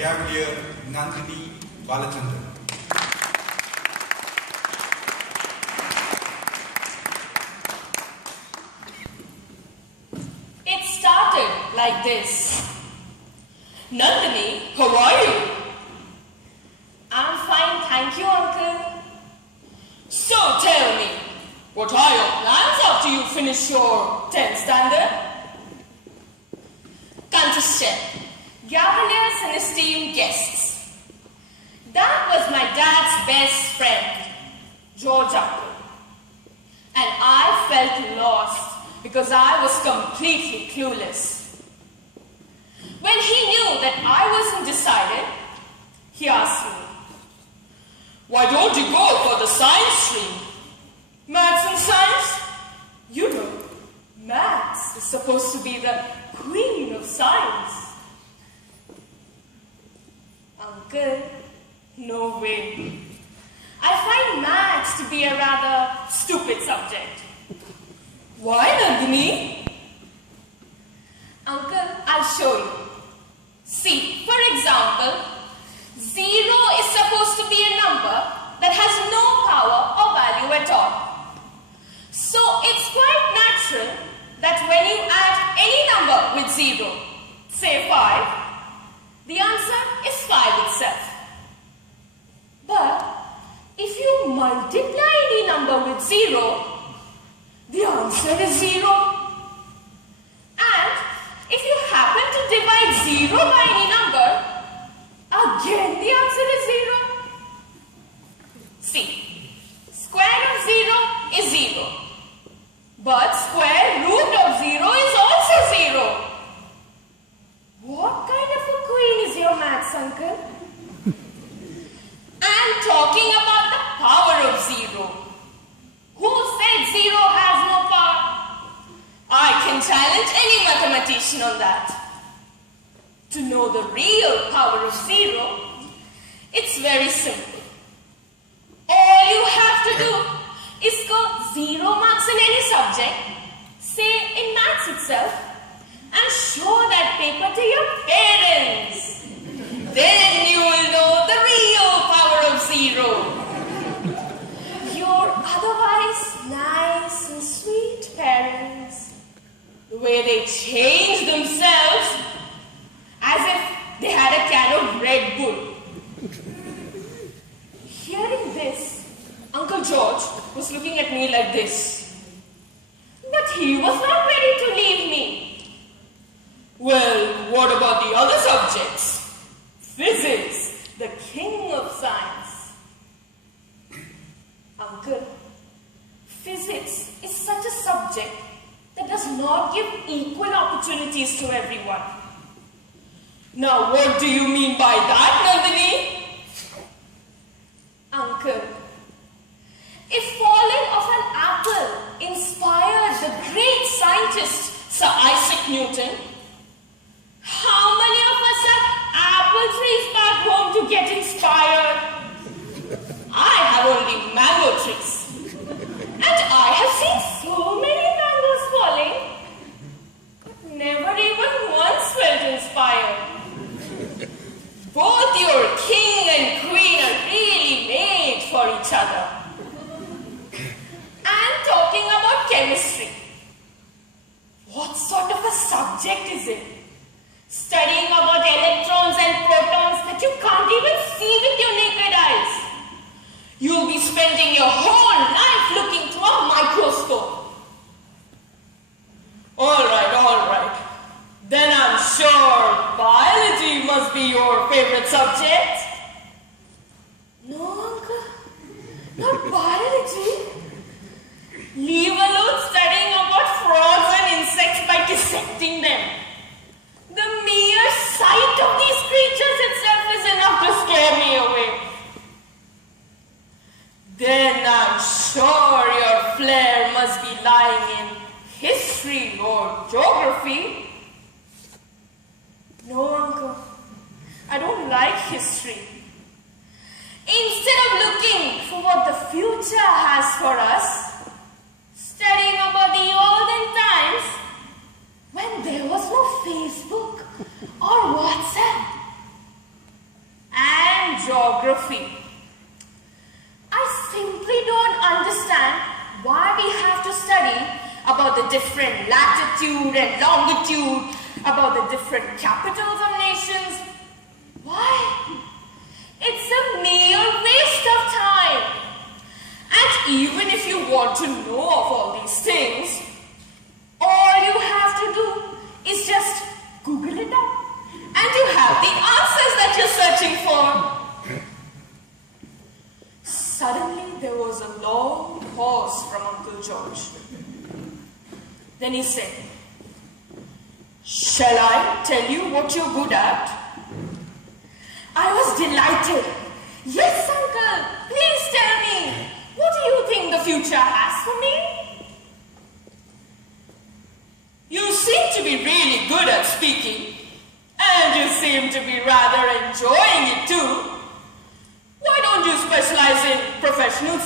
Cavalier Nandini Balachandran. It started like this. Nandini, how are you? I'm fine, thank you, uncle. So tell me, what are your plans after you finish your 10th standard? Contestant, Cavaliers and esteemed guests. That was my dad's best friend, George uncle. And I felt lost because I was completely clueless. When he knew that I wasn't decided, he asked me, "Why don't you go for the science stream? Maths and science? You know, maths is supposed to be the queen of science." Uncle, no way. I find maths to be a rather stupid subject. Why, Nandini? Uncle, I'll show you. See, for example, 0 is supposed to be a number that has no power or value at all. So it's quite natural that when you add any number with 0, say 5, the answer is 5 itself. But if you multiply any number with 0, the answer is 0. And if you happen to divide 0 by any number, again the answer is 0. See, square of 0 is 0. But square root of 0 is also 0. What kind of a queen is your maths, uncle? I'm talking about the power of 0. Who said 0 has no power? I can challenge any mathematician on that. To know the real power of 0, it's very simple. All you have to do is score 0 marks in any subject, say in maths itself, and show that paper to your parents. Then you will know the real power of 0. Your otherwise nice and sweet parents, the way they change themselves as if they had a can of Red Bull. Hearing this, Uncle George was looking at me like this. But he was not ready to leave me. Well, what about the other subjects? Physics, the king of science. Uncle, physics is such a subject that does not give equal opportunities to everyone. Now, what do you mean by that, Nandini? Uncle, if falling off an apple inspired the great scientist Sir Isaac Newton, how many of us have apple trees back home to get inspired? I have only mango trees. And I have seen so many mangoes falling, but never even once felt inspired. Both your king and queen are really made for each other. And talking about chemistry, what sort of a subject is it? Studying about electrons and protons that you can't even see with your naked eyes. You'll be spending your whole life looking through a microscope. All right. Then I'm sure biology must be your favorite subject. No, uncle. Not biology. Leave alone studying about frogs and insects by dissecting them. The mere sight of these creatures itself is enough to scare me away. Then I'm sure your flair must be lying in history or geography. No, uncle. I don't like history. Instead of looking for what the future has for us, studying about the olden times when there was no Facebook or WhatsApp, geography. I simply don't understand why we have to study about the different latitude and longitude, about the different capitals of nations. Why? It's a mere waste of time. And even if you want to know of all these things, all you have to do is just Google it up. And you have the answers that you're searching for. Suddenly there was a long pause from Uncle George. Then he said, "Shall I tell you what you're good at?" I was delighted. "Yes, Uncle, please tell me. What do you think the future has for me?" "You seem to be really good at speaking, and you seem to be rather enjoying it too. Why don't you specialize in professional